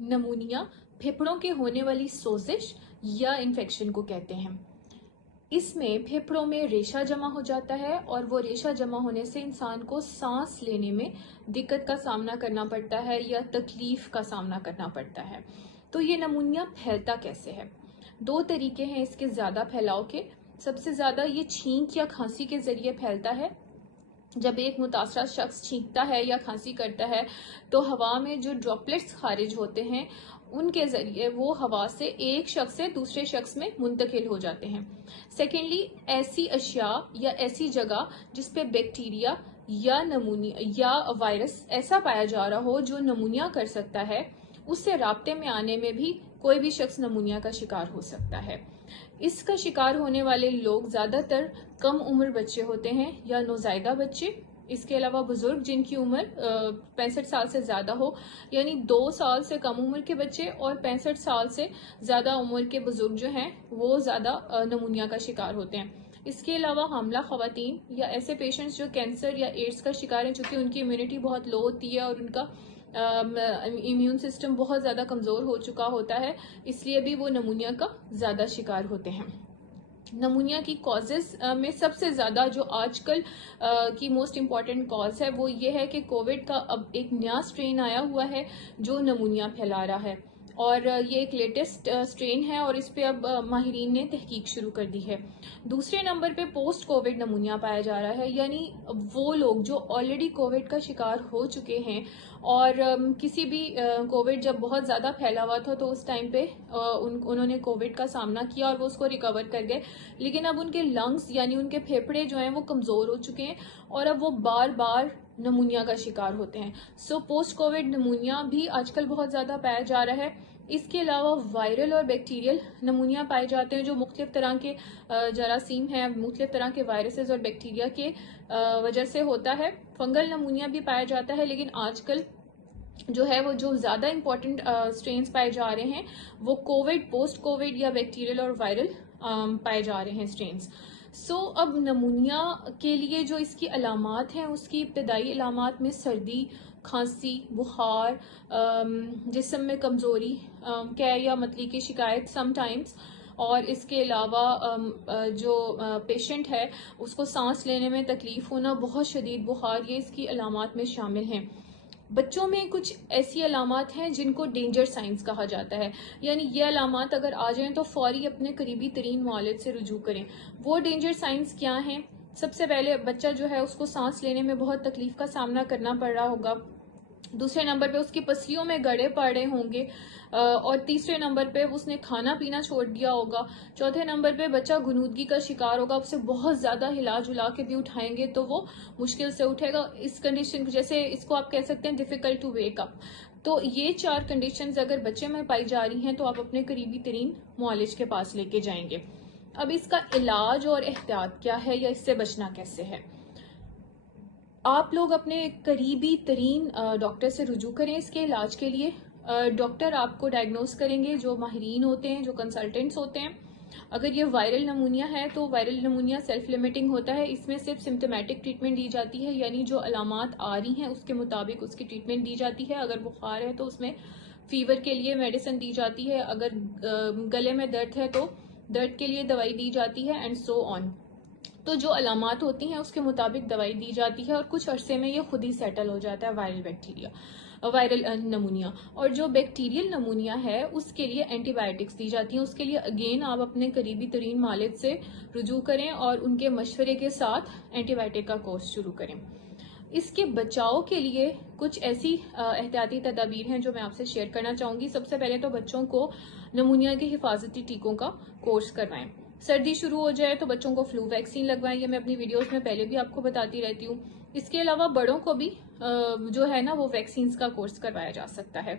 नमूनिया फेफड़ों के होने वाली सोजिश या इन्फेक्शन को कहते हैं। इसमें फेफड़ों में रेशा जमा हो जाता है और वो रेशा जमा होने से इंसान को सांस लेने में दिक्कत का सामना करना पड़ता है या तकलीफ का सामना करना पड़ता है। तो ये नमूनिया फैलता कैसे है? दो तरीके हैं इसके ज़्यादा फैलाव के। सबसे ज़्यादा ये छींक या खांसी के ज़रिए फैलता है। जब एक मुतासरा शख्स छींकता है या खांसी करता है तो हवा में जो ड्रॉपलेट्स खारिज होते हैं उनके जरिए वो हवा से एक शख्स से दूसरे शख्स में मुंतकिल हो जाते हैं। सेकेंडली, ऐसी अशिया या ऐसी जगह जिस पे बैक्टीरिया या नमूनिया या वायरस ऐसा पाया जा रहा हो जो नमूनिया कर सकता है, उससे राब्ते में आने में भी कोई भी शख्स नमूनिया का शिकार हो सकता है। इसका शिकार होने वाले लोग ज़्यादातर कम उम्र बच्चे होते हैं या नौज़ायदा बच्चे। इसके अलावा बुजुर्ग जिनकी उम्र 65 साल से ज़्यादा हो, यानी 2 साल से कम उम्र के बच्चे और 65 साल से ज़्यादा उम्र के बुजुर्ग जो हैं वो ज़्यादा नमूनिया का शिकार होते हैं। इसके अलावा हामला ख़वातीन या ऐसे पेशेंट्स जो कैंसर या एड्स का शिकार हैं, चूँकि उनकी इम्यूनिटी बहुत लो होती है और उनका इम्यून सिस्टम बहुत ज़्यादा कमज़ोर हो चुका होता है, इसलिए भी वो नमूनिया का ज़्यादा शिकार होते हैं। नमूनिया की कॉजेज़ में सबसे ज़्यादा जो आजकल की मोस्ट इम्पॉर्टेंट कॉज है वो ये है कि कोविड का अब एक नया स्ट्रेन आया हुआ है जो नमूनिया फैला रहा है, और ये एक लेटेस्ट स्ट्रेन है और इस पे अब माहिरीन ने तहकीक शुरू कर दी है। दूसरे नंबर पे पोस्ट कोविड नमूनिया पाया जा रहा है, यानी वो लोग जो ऑलरेडी कोविड का शिकार हो चुके हैं और किसी भी कोविड जब बहुत ज़्यादा फैला हुआ था तो उस टाइम पे उन्होंने कोविड का सामना किया और वो उसको रिकवर कर गए, लेकिन अब उनके लंग्स यानी उनके फेफड़े जो हैं वो कमज़ोर हो चुके हैं और अब वो बार बार नमूनिया का शिकार होते हैं। सो पोस्ट कोविड नमूनिया भी आजकल बहुत ज़्यादा पाया जा रहा है। इसके अलावा वायरल और बैक्टीरियल नमूनिया पाए जाते हैं जो मुख्तलिफ तरह के जरासीम हैं, मुख्तलिफ तरह के वायरसेस और बैक्टीरिया के वजह से होता है। फंगल नमूनिया भी पाया जाता है, लेकिन आजकल जो है वो जो ज़्यादा इंपॉर्टेंट स्ट्रेन्स पाए जा रहे हैं वो कोविड, पोस्ट कोविड या बैक्टीरियल और वायरल पाए जा रहे हैं स्ट्रेन्स। अब नमूनिया के लिए जो इसकी अलामात हैं, उसकी इब्तदाई अलामात में सर्दी, खांसी, बुखार, जिस्म में कमज़ोरी, कै या मतली की शिकायत समटाइम्स, और इसके अलावा जो पेशेंट है उसको सांस लेने में तकलीफ़ होना, बहुत शदीद बुखार, ये इसकी अलामात में शामिल हैं। बच्चों में कुछ ऐसी अलामात हैं जिनको डेंजर साइंस कहा जाता है, यानी ये अलामात अगर आ जाएं तो फौरी अपने करीबी तरीन मुआलिज से रुजू करें। वो डेंजर साइंस क्या हैं? सबसे पहले बच्चा जो है उसको सांस लेने में बहुत तकलीफ का सामना करना पड़ रहा होगा। दूसरे नंबर पे उसकी पसलियों में गड़े पड़ रहे होंगे, और तीसरे नंबर पे उसने खाना पीना छोड़ दिया होगा। चौथे नंबर पे बच्चा गुनूदगी का शिकार होगा, उसे बहुत ज़्यादा हिला जुला के भी उठाएंगे तो वो मुश्किल से उठेगा। इस कंडीशन जैसे इसको आप कह सकते हैं डिफ़िकल्ट टू वेक अप। तो ये 4 कंडीशंस अगर बच्चे में पाई जा रही हैं तो आप अपने करीबी तरीन मुआलिज के पास लेके जाएंगे। अब इसका इलाज और एहतियात क्या है या इससे बचना कैसे है? आप लोग अपने करीबी तरीन डॉक्टर से रुजू करें इसके इलाज के लिए। डॉक्टर आपको डायग्नोस करेंगे, जो माहिरीन होते हैं, जो कंसल्टेंट्स होते हैं। अगर ये वायरल नमूनिया है तो वायरल नमूनिया सेल्फ लिमिटिंग होता है, इसमें सिर्फ सिम्टोमेटिक ट्रीटमेंट दी जाती है, यानी जो अलामात आ रही हैं उसके मुताबिक उसकी ट्रीटमेंट दी जाती है। अगर बुखार है तो उसमें फीवर के लिए मेडिसिन दी जाती है, अगर गले में दर्द है तो दर्द के लिए दवाई दी जाती है, एंड सो ऑन। तो जो अलामात होती हैं उसके मुताबिक दवाई दी जाती है और कुछ अरसे में ये खुद ही सेटल हो जाता है वायरल नमूनिया। और जो बैक्टीरियल नमूनिया है उसके लिए एंटीबायोटिक्स दी जाती हैं। उसके लिए अगेन आप अपने करीबी तरीन मालिज से रुजू करें और उनके मशवरे के साथ एंटीबायोटिक का कोर्स शुरू करें। इसके बचाव के लिए कुछ ऐसी एहतियाती तदाबीर हैं जो मैं आपसे शेयर करना चाहूँगी। सबसे पहले तो बच्चों को नमूनिया के हिफाजती टीकों का कोर्स करवाएं। सर्दी शुरू हो जाए तो बच्चों को फ्लू वैक्सीन लगवाएं, ये मैं अपनी वीडियोस में पहले भी आपको बताती रहती हूँ। इसके अलावा बड़ों को भी जो है ना वो वैक्सीन्स का कोर्स करवाया जा सकता है।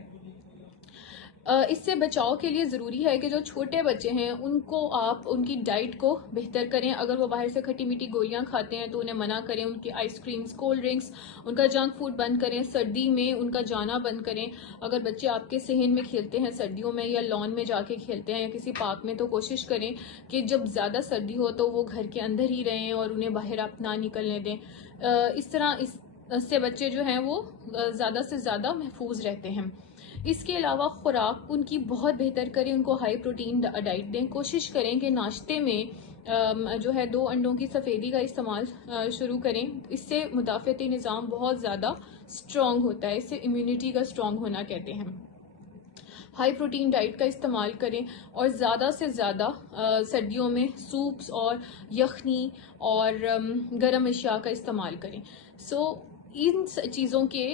इससे बचाव के लिए ज़रूरी है कि जो छोटे बच्चे हैं उनको आप उनकी डाइट को बेहतर करें। अगर वो बाहर से खट्टी मीठी गोलियां खाते हैं तो उन्हें मना करें। उनकी आइसक्रीम्स, कोल्ड ड्रिंक्स, उनका जंक फूड बंद करें। सर्दी में उनका जाना बंद करें। अगर बच्चे आपके सहन में खेलते हैं सर्दियों में या लॉन में जाके खेलते हैं या किसी पार्क में, तो कोशिश करें कि जब ज़्यादा सर्दी हो तो वो घर के अंदर ही रहें और उन्हें बाहर आप ना निकलने दें। इस तरह इससे बच्चे जो हैं वो ज़्यादा से ज़्यादा महफूज रहते हैं। اس کے علاوہ خوراک ان کی بہت بہتر کریں، ان کو ہائی پروٹین ڈائٹ دیں، کوشش کریں کہ ناشتے میں جو ہے 2 انڈوں کی سفیدی کا استعمال شروع کریں. اس سے مدافعتی نظام بہت زیادہ اسٹرانگ ہوتا ہے، اس سے امیونٹی کا اسٹرانگ ہونا کہتے ہیں. ہائی پروٹین ڈائٹ کا استعمال کریں اور زیادہ سے زیادہ سردیوں میں سوپس اور یخنی اور گرم اشیاء کا استعمال کریں. ان چیزوں کے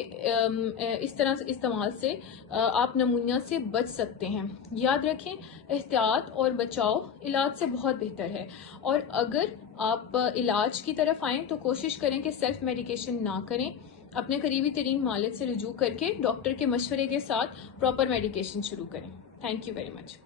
اس طرح سے استعمال سے آپ نمونیا سے بچ سکتے ہیں. یاد رکھیں احتیاط اور بچاؤ علاج سے بہت بہتر ہے، اور اگر آپ علاج کی طرف آئیں تو کوشش کریں کہ سیلف میڈیکیشن نہ کریں. اپنے قریبی ترین معالج سے رجوع کر کے ڈاکٹر کے مشورے کے ساتھ پراپر میڈیکیشن شروع کریں. Thank you very much.